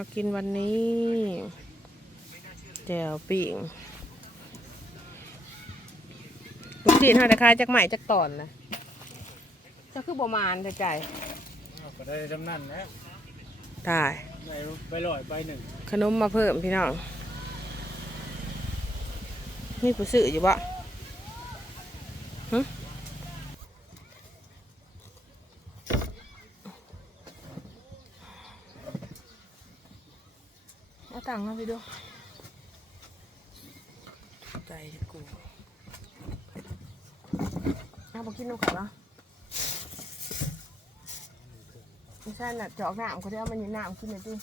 วกินวันนี้แจ่วปิ่งลูกชิ้นห้าตะคายจักใหม่จักตอนนะจะคือประมาณจะใจเอาก็ได้จำนั่นนะตายใบใบลอยใบหนึ่งขนมมาเพิ่มพี่น้องนี่ผู้ซื้ออยู่บ่ฮะเอาตังค์มาพี่ดูใจกูเอาไปกินนมกันเหรอไม่ใช่น่ะจอกน้ำเขาได้เอามันยืนน้ำกินหน่อยดิ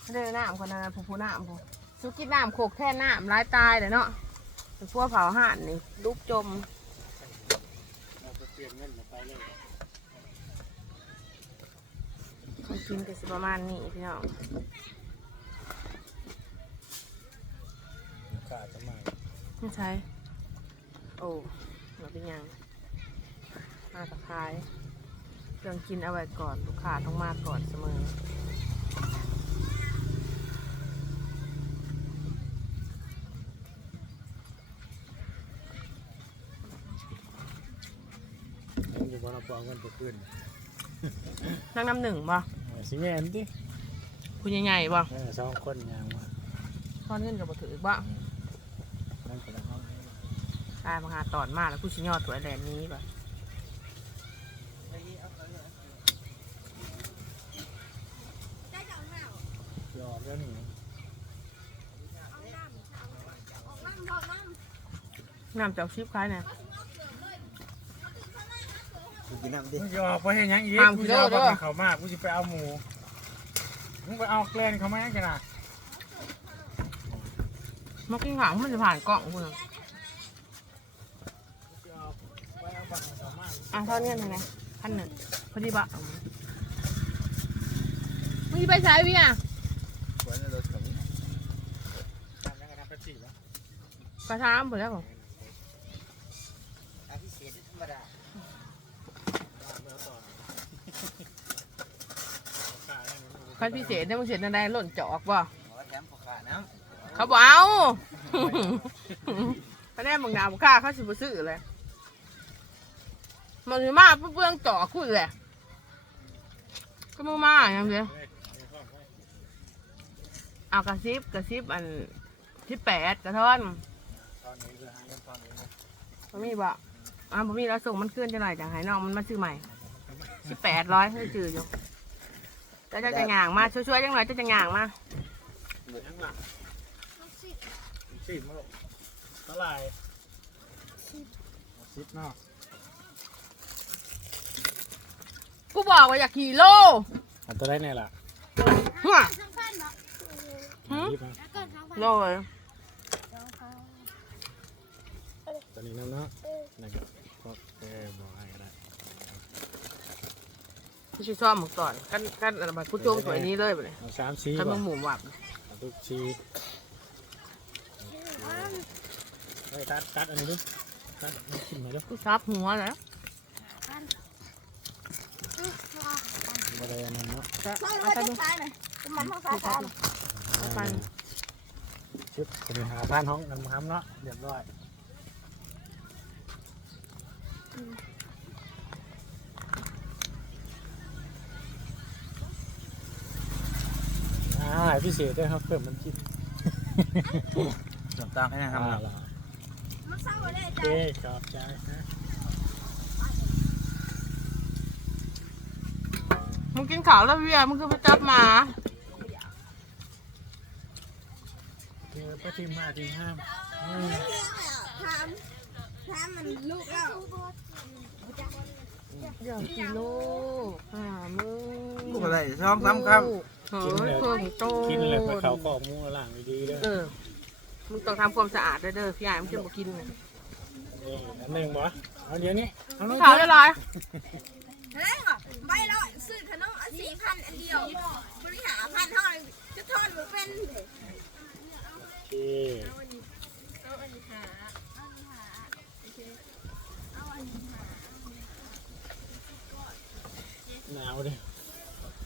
เขาเรียกน้ำคนนั้นผู้ผู้น้ำผู้สุกินน้ำโขกแท่น้ำร้ายตายเลยเนาะเป็นพวกเผาห่านนี่ลูกจมเขากินกินสิประมาณนี้พี่น้องาดจะมาไม่ใช่ โอ้มาเป็นหยัง มาตะไคร้เครื่องกินเอาไว้ก่อนลูกค้าต้องมาก่อนเสมอยังอยู่บนเราปองเงินไปขึ้นนั่งน้ำหนึ่งบ่เออสิแม่นดิคุณใหญ่ๆบ่เออสองคนยางมาทอนเงินกับบ่ถือบ่ ตายมาหาตอนมากแล้วผู้ชิยอดตัวแลนนี้บ่ยอมแล้วนี่น้ำจากชิปคล้ายเนี่ยกินน้ำดิมึงจะออกไปให้ยังอีกกูจะเอาไปเขามากกูจะไปเอาหมูมึงไปเอาแกลนเขามาให้กันนะ มากินข้าวมันจะผ่านกล้องคุณจะเอาไปเอาบัตรเขามากอะเท่านี้ทำไงพันหนึ่งพอดีบะมึงจะไปใช้พี่อะสวนในรถของทำยังไงทำเป็นสี่แล้วกระชามหมดแล้วผมอาพิเศษธรรมดาเมื่อต่อขาได้ไหมคันพิเศษได้มึงเสร็จนั่นได้หล่นจอกบ่ หมอแถมผูกขาน้ เขาบอกเอาคะแนนบางดาวค่าเขาสิบซื้อเลยมันมีมาเปลืองจอคุณแหละก็มึงมาอย่างเดียวเอากระซิบกระซิบอันที่แปดกระท่อนตอนนี้คือหาเงินตอนนี้นะบ่มีบ่อ่าบ่มีแล้วส่งมันขึ้นจะหน่อยจังไห้น้องมันมาซื้อใหม่สิบแปดร้อยให้จืออยู่แล้วจะจะย่างมาช่วยๆจังหน่อยจะจะย่างมายังหลัง สิบมาลูกเท่าไหร่สิบเนาะกูบอกว่าอยากขี่โลอันตัวได้เนี่ยล่ะหัวหืมยิบมาโลเลยตัวนี้น้ำเนาะนี่ก็ก็เออบอกให้ก็ได้พี่ชิซ่อมหมึกก่อนกันกันอะไรแบบกูโจมตัวนี้เลยไปเลยเอาสามชีถ้ามึบ่งหมุนวับ เอาทุกชี เฮ้ยตัดตัดอันนี้ดิตัดมันขึ้นมาเด้อกูซับหัวแล้วบ่ได้อันนั้นเนาะเอาไปดูมันท้องฟ้าฟ้าฟันชุดจะมีหาพันห้องกันมาทำเนาะเรียบร้อยอ่าพิเศษด้วยครับเพิ่มมันคิ ดำน้ำตาลให้นะคอ่ารับล่ะมันเศร้าเลยโอจ้ะเคขอบใจนะมึงกินข้าวแล้วเวียมึงคือไปจับหมา เจอป้าทิมมาทีห้ามอืมถามถามมันลูกแล้วเดี๋ยวกิโลอ่ามึงลูกอะไรช่องซ้ำครับ เฮ้ยเพิ่งโตกินเลยไปเขาขอกหมูล่างดีๆเด้อ เออ มึงต้องทำความสะอาดเด้อเด้อพี่ใหญ่มึงจะมากินนะนี่อันหนึ่งบ่เอาเดี๋ยวนี้เอาน้องข้าวได้ไรเฮ้ยใบละซื้อขนมอันสี่พันอันเดียวบริหารพันเท่าไหร่จะทอดมันเป็นโอเคหนาวเด้อ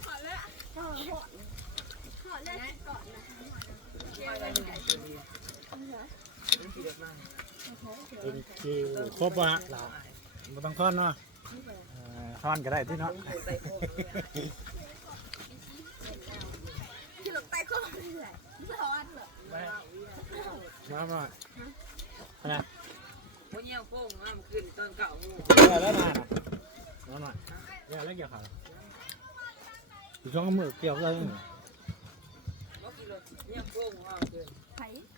ขอเลย เป็นคิวครบวะล่ะบ่ต้องทอนเนาะเอ่อทอนก็ได้ที่เนาะที่หลบใต้ข้อเลยไม่ทอนเหรอมามาอันะวันนี้โป้งมาขึ้นตอนเก่าเดี๋ยวแล้วนานอะมาหน่อยเดี๋ยวแล้วเกี่ยวขาอยู่ช่วงมือเกี่ยวเลยเนี่ยโป้งมาขึ้นไผ่เพราะว่าอย่างที่ยังนี่นะเขามากกูมาเพื่อนผ่าผ่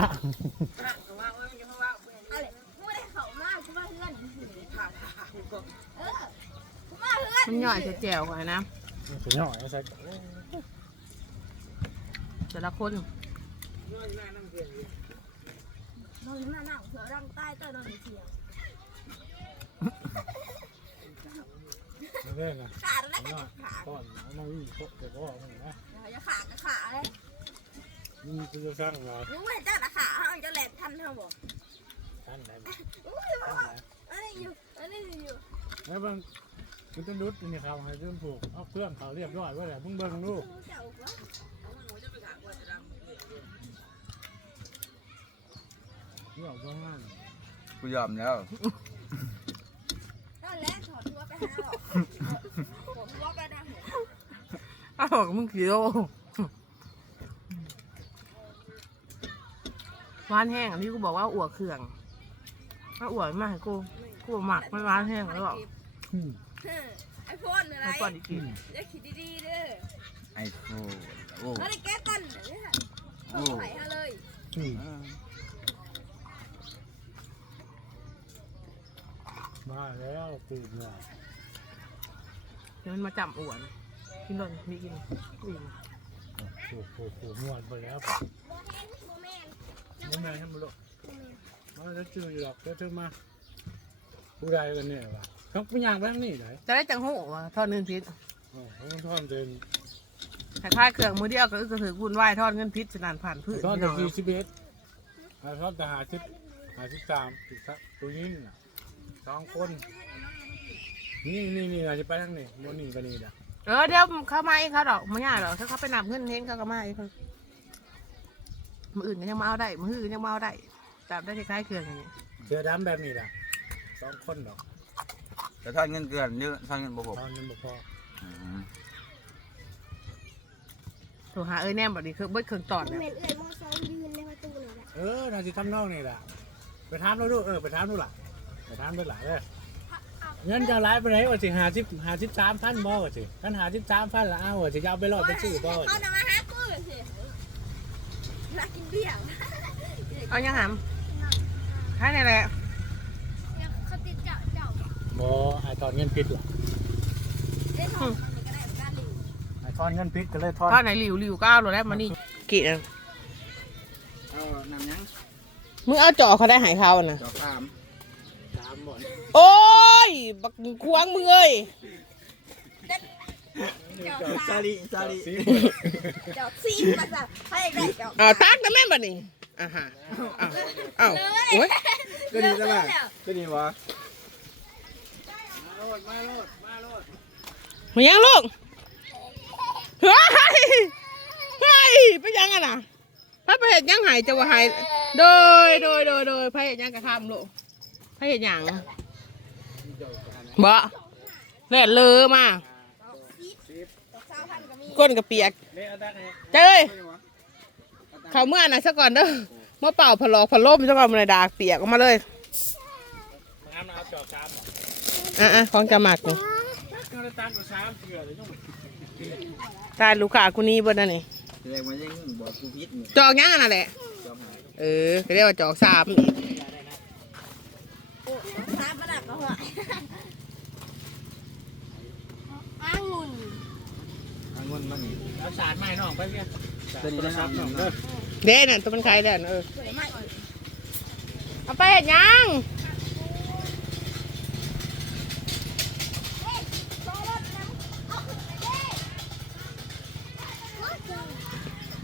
าเออกูมาเพื่อนมันย่อยจะแจวกว่านะสุดยอดไอ้สักแต่ละคนน้อยหน้านั่งเพียงนอนหน้าหนาวเสือรังใต้เต้นอนเสียงเรื่องอะขาดแล้วก็ขาก่อนน้องวิ่งโคตรก็มึงนะอย่าขาดขาเลย นี่คือจะสร้างเรามึงไม่เจ้าละขาเขาจะแหลมทันเท่าบ่ท่านไหนอุ้ยท่านไหนอันนี้อยู่อันนี้อยู่แล้วบางคุณต้องดุดนี่ครับให้เรื่องผูกเอาเครื่องเขาเรียบร้อยไว้แล้วมึงเบิ่งลูกเจ้าก็จะไปถามว่าจะดำเรื่องว่างานกูยอมแล้วนั่นแหละถอดตัวไปหาหรอกถอดตัวไปนะอ้าวมึงกี่โล หวานแห้งอันนี้กูบอกว่าอั่วเครื่องถ้าอั่วไม่ให้กูกูหมักไม่หวานแห้งแล้วหรอกไอโฟนอะไรมาก่อนอีกทีอย่าคิดดีๆเด้อไอโฟนโอ้แล้วได้แก้ตันเนี่ยค่ะเปิดไผ่ให้เลยมาแล้วตื่นแล้วเดี๋ยวมันมาจับอ่วนกินเลยมีกินอิ่มโอ้โหโอ้โหนวดไปแล้ว โมเมนโมเมน ไม่แม่ให้มาลูกมาแล้วจืดอยู่หรอกเดี๋ยวเธอมาผู้ใดกันเนี่ยวะเขาไม่ย่างไปทางนี้ไหนจะได้จังหูว่าทอดเงินพิษอ๋อเขาทอดเดินคล้ายๆเครื่องมือเดียวก็คือถือคุณไหวทอดเงินพิษสนานผ่านพืชทอดพี่แต่น้องสี่สิบเอ็ดทอดแต่หาสิบหาสิบสามสิบสามตัวยิ่งน่ะสองคน นี่นี่นี่เราจะไปทางนี้โมนี่ไปนี่เด้อเออเดี๋ยวเขามาอีกเขาดอกไม่ยากหรอกถ้าเขาไปนับเงินเห็นเขาก็มาอีกเขา มืออื่นก็ยังมาเอาได้ มืออื่นยังมาเอาได้จับได้คล้ายๆเครื่องอย่างนี้เสื้อดำแบบนี้ล่ะสองคนดอกจะทอดเงินเกินเยอะทอดเงินบ่ตหกอนนั้นบ่พอโทรหาเอ้ยแนมบอกดีคือเบิดเครื่องตอดโมเนี่ยเมนเอ้ยมอซองยืนในประตูเลยแหละเออน่าจะทำนอกนี่แหละไปถามเราดูเออไปถามดูล่ะไปถามดูล่ะเลยเงินจะไล่ไปไหนวะสิหาสิบหาสิบสามพันบ่วะสิท่านหาสิบสามพันละเอาวะสิจะเอาไปรอดไปซื้อบ่วะเขาสิจะมาหากูสิ รักกินเบียร์เอายังหำให้นี่แหละเขาติดเจ้าเจ้าบ่ไอตอนเงินพิษล่ะได้ทองมันก็ได้การหลิวไอตอนเงินพิษก็เลยทอดทอดไหนหลิวหลิวก็เอาเลยแล้วมานี่กี่นะเอานำยังมึงเอาจ่อเขาได้หายเขานะจอสามสามบ่อนโอ้ยบักควงมึงเอ้ย จอซาลิซาลิสิเจ้าซีมาจ้ะให้ได้เจ้าอ่าตักนะแม่บัดนี้อ่าฮะอ้าวอ้าวโอ้ยก็ดีจังเลยก็ดีวะมาโลดมาโลดมาโลดมายังลูกเฮ้ยเฮ้ยไปยังอะนะถ้าไปเห็นยังหายจะว่าหายโดยโดยโดยโดยไปเห็นยังกระทำลูกไปเห็นยังบ่เลือดเลอมาเจ้าพัน ก้นกระเปียกเละเอเจ้ยเขาเมื่อน่ะซะก่อนเด้อมาเป่าผลอกผลมซะก่อนมันเลยดากเปียกออกมาเลยอะอะของจะหมักนี่ตามเกลือเลยต้องตายลูกค้ากูนี้เบิดนั่นนี่แสดงว่ายังบอกกูพิษนี่จอกยังอันนั่นแหละจอมหายเออเรียกว่าจอกสามอีกน้ำประดับก็หัวอ้างุ่น ทางเงินมันนี่เอาสารไม้น้องไปเพี้ยเป็นยังไงน้องเด้อเด้นั่นตัวมันใครเด้นเออเอาไปเห็นยังโซลดน้ำเอาขึ้นไปเด้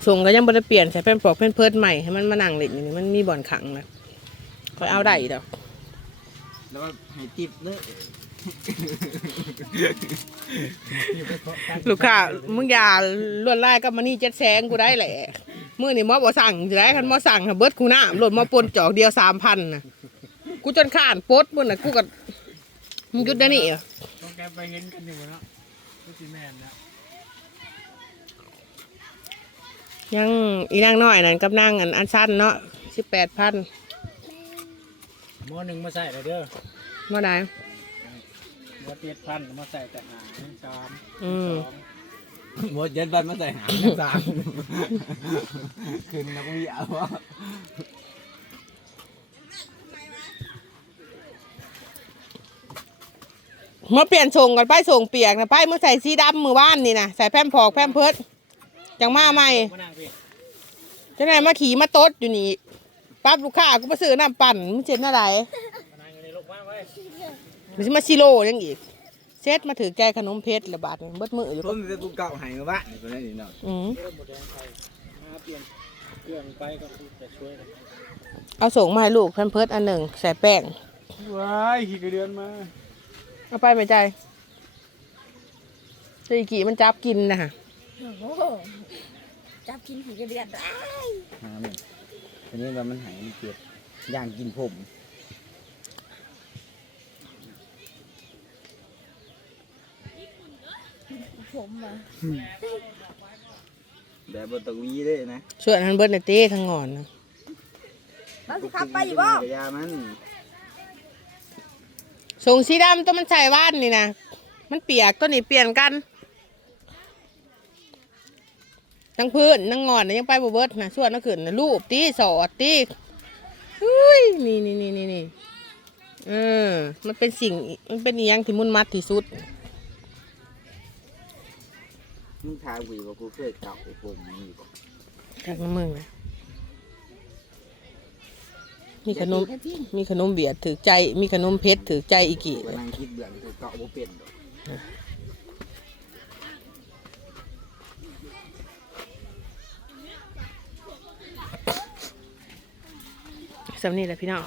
ส่งก็ยังบ่ได้เปลี่ยนใส่เป็นปลอกเป็นเพิร์ดใหม่ให้มันมานั่งเล่นอยู่นี่มันมีบ่อนขังนะคอยเอาได้อีกดอกแล้วก็ให้ติบเลย ลูกค้ามึงอย่าลวดลายกับมันนี่เจ็ดแสงกูได้แหละมื้อนี่หมอบ่สั่งสิได้คันหมอสั่งให้เบิดคูน้ำโลดหมอปนจอกเดียว3,000น่ะกูจนข้านปดมื้อน่ะกูก็มึงหยุดได้นี่เหรอต้องแกไปเห็นกันอยู่เนาะก็สิแม่นนะยังอีนางน้อยนั่นกับนางอันอันสั้นเนาะ18,000หม้อหนึ่งมาใส่เลยเด้อบ่ได้ห ม้อเจ็ดพันมาใส่แต่หาหนึ่งสามอืม สองหมดเย็นบันมาใส่หางหนึ่งสามขึ้นนักวิเอาวะเมื่อเปลี่ยนส่งกันไปส่งเปียกนะไปเมื่อใส่สีดำมือบ้านนี่นะใส่แพมพอกแพมเพิร์ดจังมาใหม่มานั่งพี่จะไหนมาขี่มาโต๊ดอยู่นี่ปั๊บลูกค้าก็มาซื้อน้ำปั่นมึงเจ็บอะไรมานั่งอยู่ในลูกบ้านไว้ มันจะมาซิโร่ยังอีกเซ็ตมาถือแกขนมเพชรระบาดนี่เบิดมืออยู่ผมจะกูเก่าหายมาบ้านนี่คนนี้เนาะอืมเริ่มหมดแดงไปมาเปลี่ยนเครื่องไปก็คือจะช่วยกันเอาส่งมาให้ลูกแพมเพิร์ดอันหนึ่งใส่แป้งว้ายขี่กระเดือนมาเอาไปไม่ใจตีกี่มันจับกินนะฮะโอ้โหจับกินผีกระเดียดได้ หาหนึ่งทีนี้ว่ามันหายมันเจ็บย่างกินผม ผมอะแบบบนตะวีเลยนะส่วนอันเบิร์ดในเต้ข้างงอนนะมันสิขับไปอยู่บ่กระยามันส่งสีดำตัวมันใส่ว่านนี่นะมันเปียกตัวนี้เปลี่ยนกันทั้งพื้นทั้งงอนน่ะยังไปบ่เบิดนะส่วนนั่นขึ้นนะรูปตีสอดตีอุ้ยนี่นี่นี่นี่นี่เออมันเป็นสิ่งมันเป็นอีหยังที่มุนมัดที่สุด มึงทายวีว่ากูเคยเก่าผมนี่บ่จากน้ำมึงนะมีขนม มีขนมเบียดถือใจ มีขนมเพชรถือใจอีกี่กูก็นั่งคิดเบื่อกูเก่าบ่เป็นดอกสำนี่แหละพี่น้อง